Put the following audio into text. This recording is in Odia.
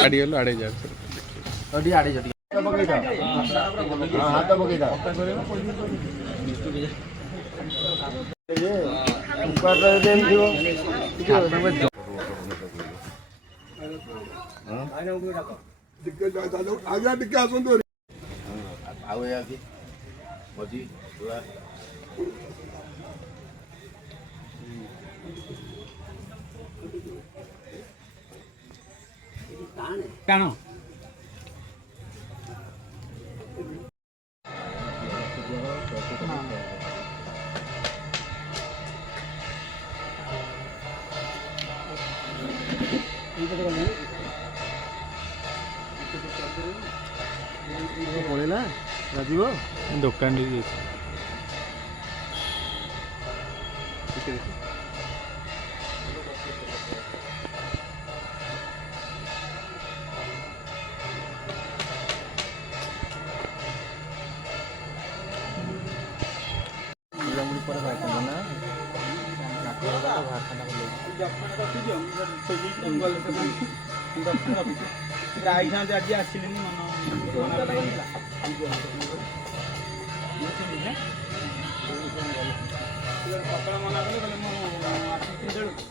आड़े जा आड़े जा हाथ पकईदा आगे टिके आसतु मजी କାଣ ପଳେଇଲା ରାଜୀବ ଦୋକାନ ଆଇଥାନ୍ତେ ଆଜି ଆସିଲେନି ସକାଳେ ମନା କଲେ କହିଲେ ମୁଁ ଆସିଥିଲି